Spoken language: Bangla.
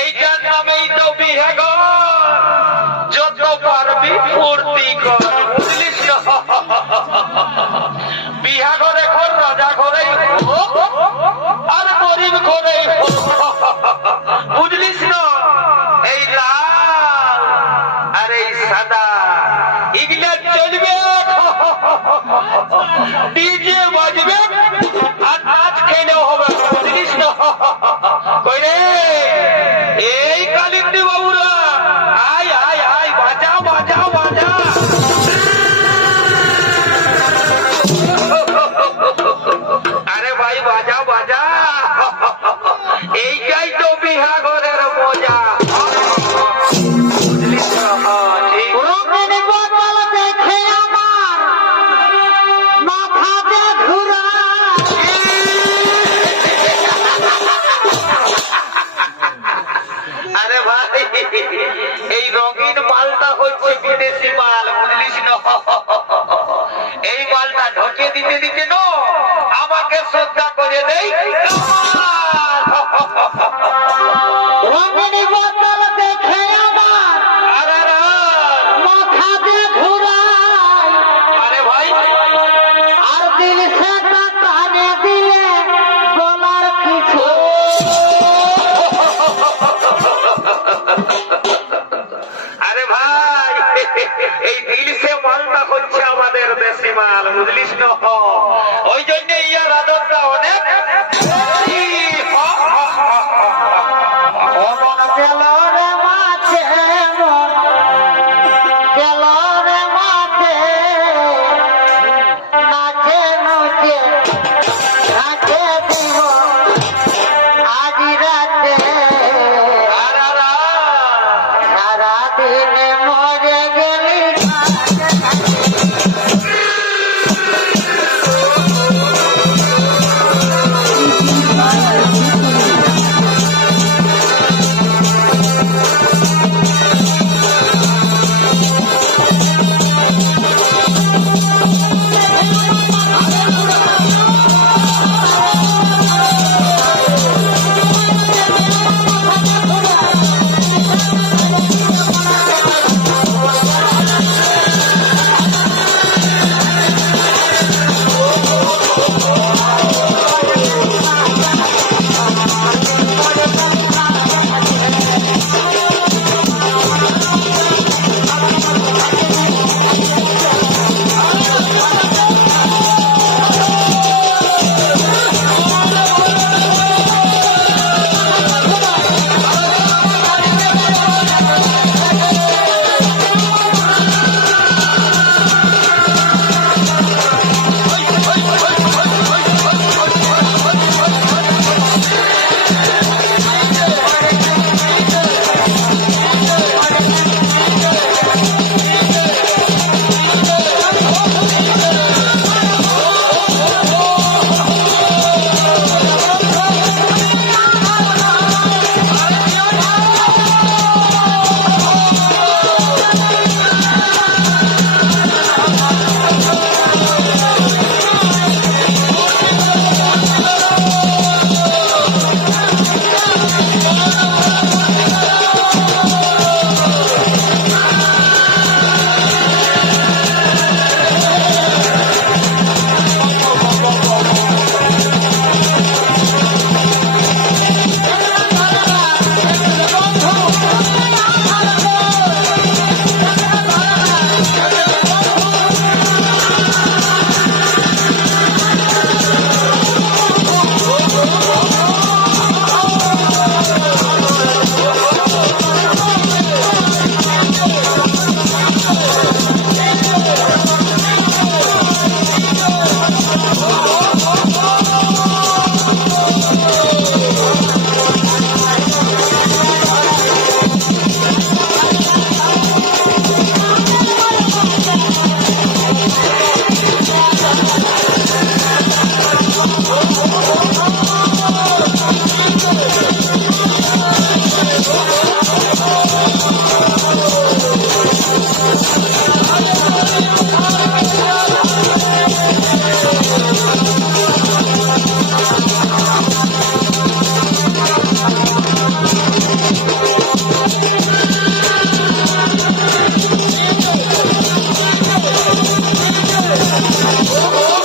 এইটার নামেই তো বিহে যত পারবি ফুর্তি কর। বুঝলিস Morning. এই রঙিন মালটা হচ্ছে বিদেশি মাল বুঝলিস এই মালটা ঢকে দিতে দিতে ন, আমাকে শ্রদ্ধা করে দেয় ima, ali vodili smo ho. Oh,